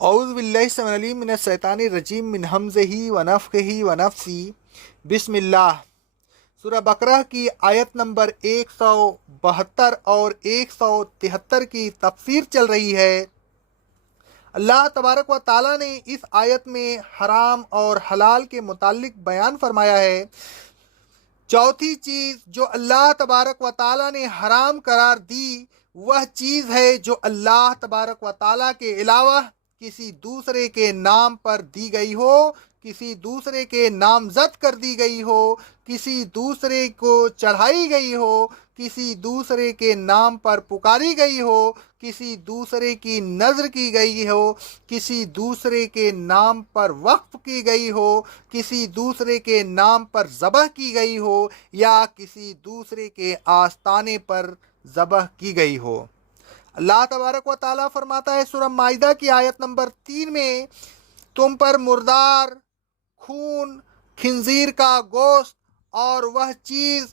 اعوذ باللہ السمیع العلیم من الشیطان الرجیم من ہمزہ ونفخہ ونفثہ بسم اللہ۔ سورہ بقرہ کی آیت نمبر 172 اور 173 کی تفسیر چل رہی ہے۔ اللہ تبارک و تعالیٰ نے اس آیت میں حرام اور حلال کے متعلق بیان فرمایا ہے۔ چوتھی چیز جو اللہ تبارک و تعالیٰ نے حرام قرار دی وہ چیز ہے جو اللہ تبارک و تعالیٰ کے علاوہ کسی دوسرے کے نام پر دی گئی ہو، کسی دوسرے کے نامزد کر دی گئی ہو، کسی دوسرے کو چڑھائی گئی ہو، کسی دوسرے کے نام پر پکاری گئی ہو، کسی دوسرے کی نذر کی گئی ہو، کسی دوسرے کے نام پر وقف کی گئی ہو، کسی دوسرے کے نام پر ذبح کی گئی ہو، یا کسی دوسرے کے آستانے پر ذبح کی گئی ہو۔ اللہ تبارک و تعالیٰ فرماتا ہے سورہ مائدہ کی آیت نمبر 3 میں، تم پر مردار، خون، خنزیر کا گوشت اور وہ چیز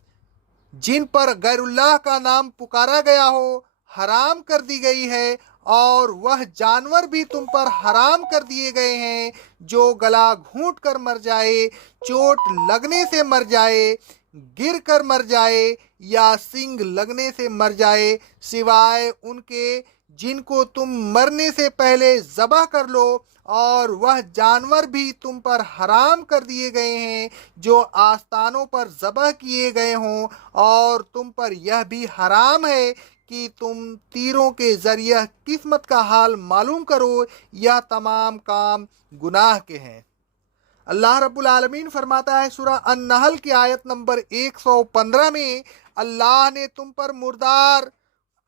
جن پر غیر اللہ کا نام پکارا گیا ہو حرام کر دی گئی ہے، اور وہ جانور بھی تم پر حرام کر دیے گئے ہیں جو گلا گھونٹ کر مر جائے، چوٹ لگنے سے مر جائے، گر کر مر جائے، یا سنگ لگنے سے مر جائے، سوائے ان کے جن کو تم مرنے سے پہلے ذبح کر لو، اور وہ جانور بھی تم پر حرام کر دیے گئے ہیں جو آستانوں پر ذبح کیے گئے ہوں، اور تم پر یہ بھی حرام ہے کہ تم تیروں کے ذریعہ قسمت کا حال معلوم کرو، یہ تمام کام گناہ کے ہیں۔ اللہ رب العالمین فرماتا ہے سورہ النحل کی آیت نمبر 115 میں، اللہ نے تم پر مردار،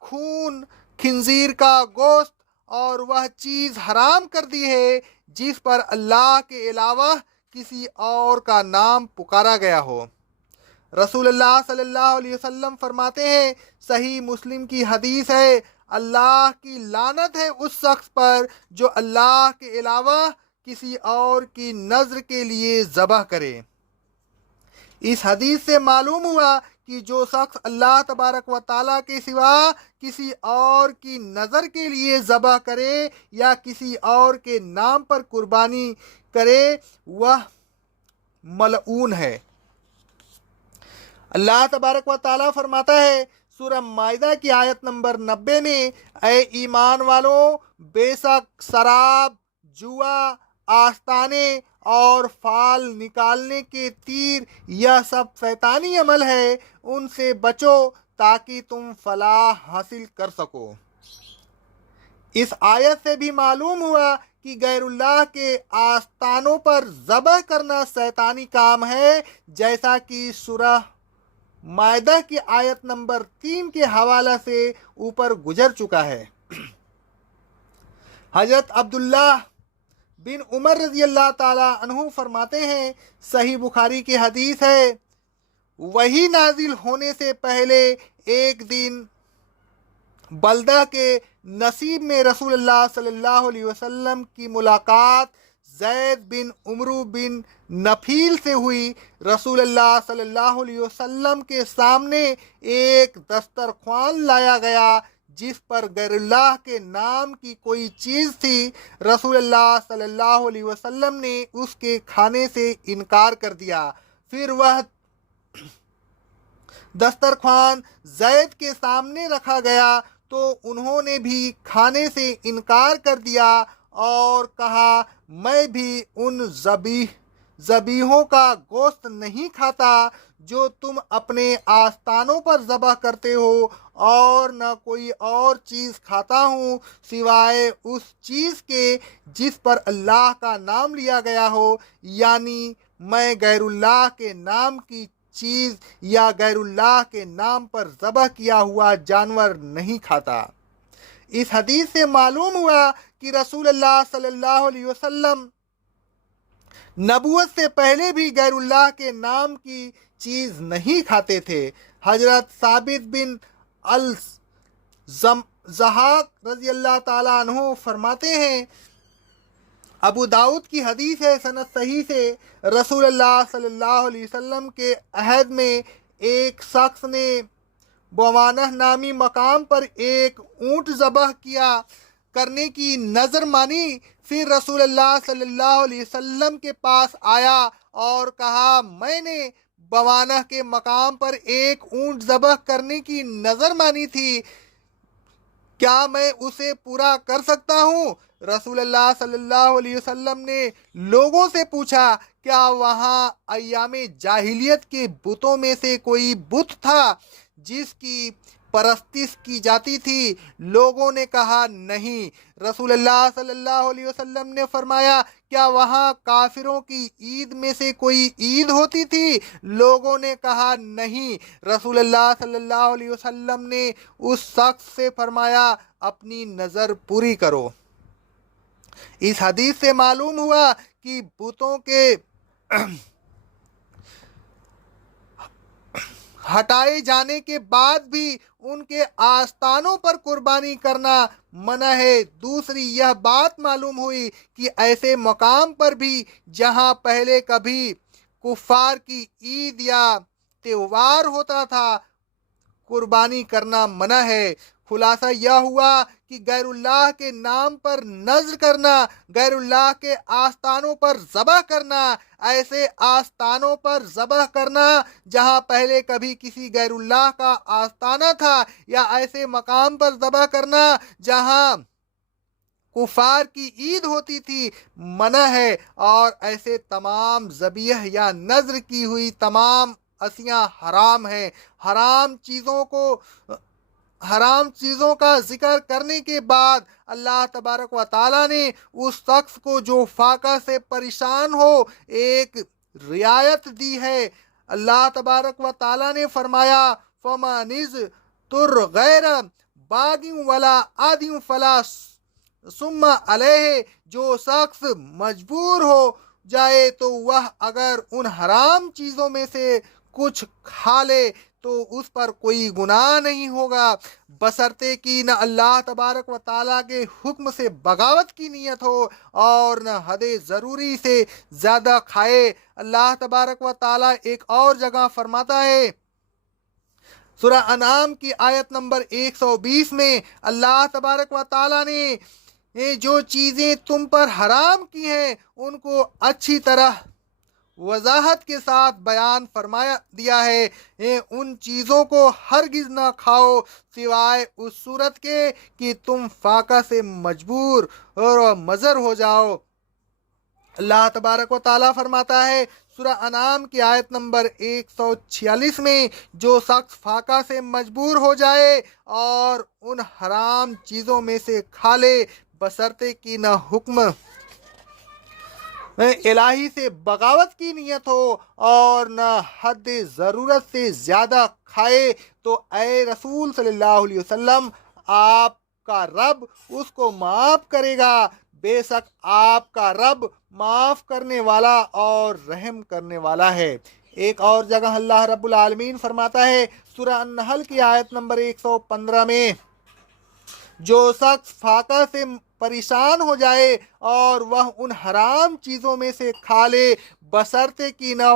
خون، خنزیر کا گوشت اور وہ چیز حرام کر دی ہے جس پر اللہ کے علاوہ کسی اور کا نام پکارا گیا ہو۔ رسول اللہ صلی اللہ علیہ وسلم فرماتے ہیں، صحیح مسلم کی حدیث ہے، اللہ کی لعنت ہے اس شخص پر جو اللہ کے علاوہ کسی اور کی نذر کے لیے ذبح کرے۔ اس حدیث سے معلوم ہوا کہ جو شخص اللہ تبارک و تعالیٰ کے سوا کسی اور کی نذر کے لیے ذبح کرے یا کسی اور کے نام پر قربانی کرے وہ ملعون ہے۔ اللہ تبارک و تعالیٰ فرماتا ہے سورہ مائدہ کی آیت نمبر 90 میں، اے ایمان والو، بے شک شراب، جوا، آستانے اور فال نکالنے کے تیر یہ سب شیطانی عمل ہے، ان سے بچو تاکہ تم فلاح حاصل کر سکو۔ اس آیت سے بھی معلوم ہوا کہ غیر اللہ کے آستانوں پر ذبح کرنا شیطانی کام ہے، جیسا کہ سورہ مائدہ کی آیت نمبر 3 کے حوالہ سے اوپر گزر چکا ہے۔ حضرت عبداللہ بن عمر رضی اللہ تعالیٰ عنہ فرماتے ہیں، صحیح بخاری کی حدیث ہے، وحی نازل ہونے سے پہلے ایک دن بلدہ کے نصیب میں رسول اللہ صلی اللہ علیہ وسلم کی ملاقات زید بن عمرو بن نفیل سے ہوئی۔ رسول اللہ صلی اللہ علیہ وسلم کے سامنے ایک دسترخوان لایا گیا جس پر غیر اللہ کے نام کی کوئی چیز تھی۔ رسول اللہ صلی اللہ علیہ وسلم نے اس کے کھانے سے انکار کر دیا۔ پھر وہ دسترخوان زید کے سامنے رکھا گیا تو انہوں نے بھی کھانے سے انکار کر دیا اور کہا، میں بھی ان ذبیحوں کا گوشت نہیں کھاتا جو تم اپنے آستانوں پر ذبح کرتے ہو، اور نہ کوئی اور چیز کھاتا ہوں سوائے اس چیز کے جس پر اللہ کا نام لیا گیا ہو، یعنی میں غیر اللہ کے نام کی چیز یا غیر اللہ کے نام پر ذبح کیا ہوا جانور نہیں کھاتا۔ اس حدیث سے معلوم ہوا کہ رسول اللہ صلی اللہ علیہ وسلم نبوت سے پہلے بھی غیر اللہ کے نام کی چیز نہیں کھاتے تھے۔ حضرت ثابت بن الضحاک رضی اللہ تعالیٰ عنہ فرماتے ہیں، ابو داؤد کی حدیث ہے سند صحیح سے، رسول اللہ صلی اللہ علیہ وسلم کے عہد میں ایک شخص نے بوانہ نامی مقام پر ایک اونٹ ذبح کرنے کی نظر مانی۔ پھر رسول اللہ صلی اللہ علیہ وسلم کے پاس آیا اور کہا میں نے بوانہ کے مقام پر ایک اونٹ ذبح کرنے کی نظر مانی تھی، کیا میں اسے پورا کر سکتا ہوں؟ رسول اللہ صلی اللہ علیہ وسلم نے لوگوں سے پوچھا کیا وہاں ایام جاہلیت کے بتوں میں سے کوئی بت تھا جس کی پرستش کی جاتی تھی؟ لوگوں نے کہا نہیں۔ رسول اللہ صلی اللہ علیہ وسلم نے فرمایا کیا وہاں کافروں کی عید میں سے کوئی عید ہوتی تھی؟ لوگوں نے کہا نہیں۔ رسول اللہ صلی اللہ علیہ وسلم نے اس شخص سے فرمایا اپنی نظر پوری کرو۔ اس حدیث سے معلوم ہوا کہ بتوں کے ہٹائے جانے کے بعد بھی ان کے آستانوں پر قربانی کرنا منع ہے۔ دوسری یہ بات معلوم ہوئی کہ ایسے مقام پر بھی جہاں پہلے کبھی کفار کی عید یا تہوار ہوتا تھا قربانی کرنا منع ہے۔ خلاصہ یہ ہوا کہ غیر اللہ کے نام پر نذر کرنا، غیر اللہ کے آستانوں پر ذبح کرنا، ایسے آستانوں پر ذبح کرنا جہاں پہلے کبھی کسی غیر اللہ کا آستانہ تھا، یا ایسے مقام پر ذبح کرنا جہاں کفار کی عید ہوتی تھی، منع ہے۔ اور ایسے تمام ذبیح یا نذر کی ہوئی تمام اشیاء حرام ہیں۔ حرام چیزوں کا ذکر کرنے کے بعد اللہ تبارک و تعالیٰ نے اس شخص کو جو فاقہ سے پریشان ہو ایک رعایت دی ہے۔ اللہ تبارک و تعالیٰ نے فرمایا فَمَنِ اضْطُرَّ غَيْرَ بَاغٍ وَلَا عَادٍ فَلَا ثُمَّ عَلَيْهِ، جو شخص مجبور ہو جائے تو وہ اگر ان حرام چیزوں میں سے کچھ کھا لے تو اس پر کوئی گناہ نہیں ہوگا، بشرطے کہ نہ اللہ تبارک و تعالیٰ کے حکم سے بغاوت کی نیت ہو اور نہ حد ضروری سے زیادہ کھائے۔ اللہ تبارک و تعالیٰ ایک اور جگہ فرماتا ہے، سورہ انعام کی آیت نمبر 120 میں اللہ تبارک و تعالیٰ نے جو چیزیں تم پر حرام کی ہیں ان کو اچھی طرح وضاحت کے ساتھ بیان فرمایا دیا ہے۔ ان چیزوں کو ہرگز نہ کھاؤ سوائے اس صورت کے کہ تم فاقہ سے مجبور اور مضر ہو جاؤ۔ اللہ تبارک و تعالیٰ فرماتا ہے سورہ انعام کی آیت نمبر 146 میں، جو شخص فاقہ سے مجبور ہو جائے اور ان حرام چیزوں میں سے کھا لے بشرطے کہ نہ حکم الہی سے بغاوت کی نیت ہو اور نہ حد ضرورت سے زیادہ کھائے، تو اے رسول صلی اللہ علیہ وسلم آپ کا رب اس کو معاف کرے گا، بے شک آپ کا رب معاف کرنے والا اور رحم کرنے والا ہے۔ ایک اور جگہ اللہ رب العالمین فرماتا ہے سورہ النحل کی آیت نمبر 115 میں، جو شخص فاقہ سے پریشان ہو جائے اور وہ ان حرام چیزوں میں سے کھا لے بشرطے کہ نہ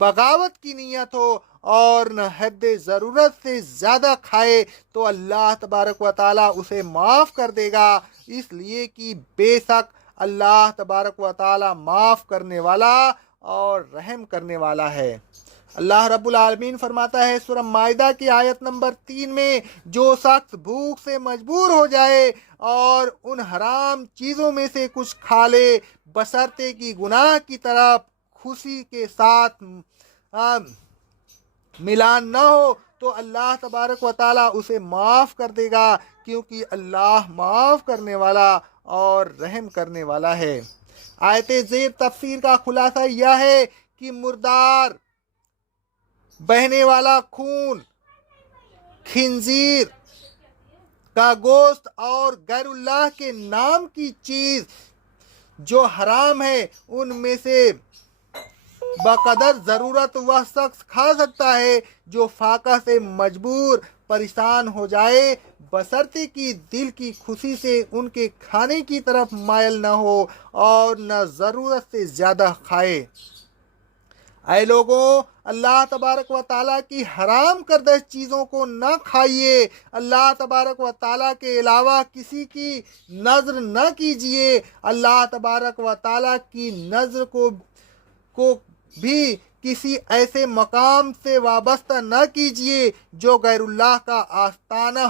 بغاوت کی نیت ہو اور نہ حد ضرورت سے زیادہ کھائے، تو اللہ تبارک و تعالیٰ اسے معاف کر دے گا، اس لیے کہ بے شک اللہ تبارک و تعالیٰ معاف کرنے والا اور رحم کرنے والا ہے۔ اللہ رب العالمین فرماتا ہے سورہ مائدہ کی آیت نمبر 3 میں، جو شخص بھوک سے مجبور ہو جائے اور ان حرام چیزوں میں سے کچھ کھا لے بشرطے کی گناہ کی طرف خوشی کے ساتھ ملان نہ ہو، تو اللہ تبارک و تعالیٰ اسے معاف کر دے گا، کیونکہ اللہ معاف کرنے والا اور رحم کرنے والا ہے۔ آیت زیر تفسیر کا خلاصہ یہ ہے کہ مردار، بہنے والا خون، خنزیر کا گوشت اور غیر اللہ کے نام کی چیز جو حرام ہے ان میں سے بقدر ضرورت وہ شخص کھا سکتا ہے جو فاقہ سے مجبور پریشان ہو جائے، بشرطے کہ دل کی خوشی سے ان کے کھانے کی طرف مائل نہ ہو اور نہ ضرورت سے زیادہ کھائے۔ اے لوگوں، اللہ تبارک و تعالیٰ کی حرام کردہ چیزوں کو نہ کھائیے، اللہ تبارک و تعالیٰ کے علاوہ کسی کی نظر نہ کیجیے، اللہ تبارک و تعالیٰ کی نظر کو بھی کسی ایسے مقام سے وابستہ نہ کیجیے جو غیر اللہ کا آستانہ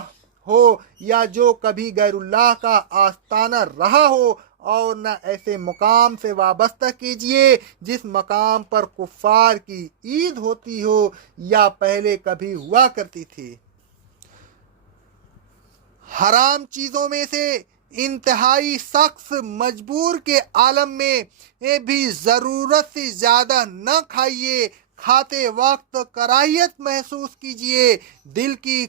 ہو یا جو کبھی غیر اللہ کا آستانہ رہا ہو، اور نہ ایسے مقام سے وابستہ کیجیے جس مقام پر کفار کی عید ہوتی ہو یا پہلے کبھی ہوا کرتی تھی۔ حرام چیزوں میں سے انتہائی سخت مجبور کے عالم میں بھی ضرورت سے زیادہ نہ کھائیے، کھاتے وقت کراہیت محسوس کیجیے، دل کی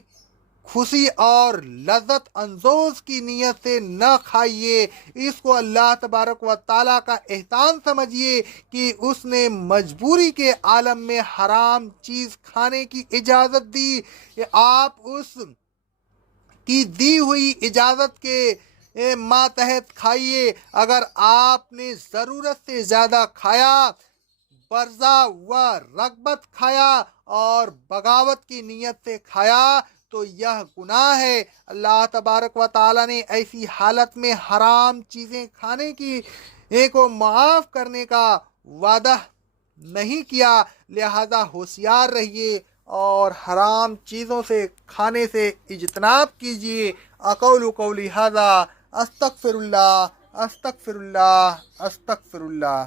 خوشی اور لذت اندوز کی نیت سے نہ کھائیے، اس کو اللہ تبارک و تعالیٰ کا احسان سمجھیے کہ اس نے مجبوری کے عالم میں حرام چیز کھانے کی اجازت دی۔ آپ اس کی دی ہوئی اجازت کے ماتحت کھائیے۔ اگر آپ نے ضرورت سے زیادہ کھایا، برزہ و رغبت کھایا اور بغاوت کی نیت سے کھایا تو یہ گناہ ہے۔ اللہ تبارک و تعالیٰ نے ایسی حالت میں حرام چیزیں کھانے کو معاف کرنے کا وعدہ نہیں کیا، لہذا ہوشیار رہیے اور حرام چیزوں سے کھانے سے اجتناب کیجیے۔ اقول قولی ھذا استغفر اللہ استغفر اللہ استغفر اللہ۔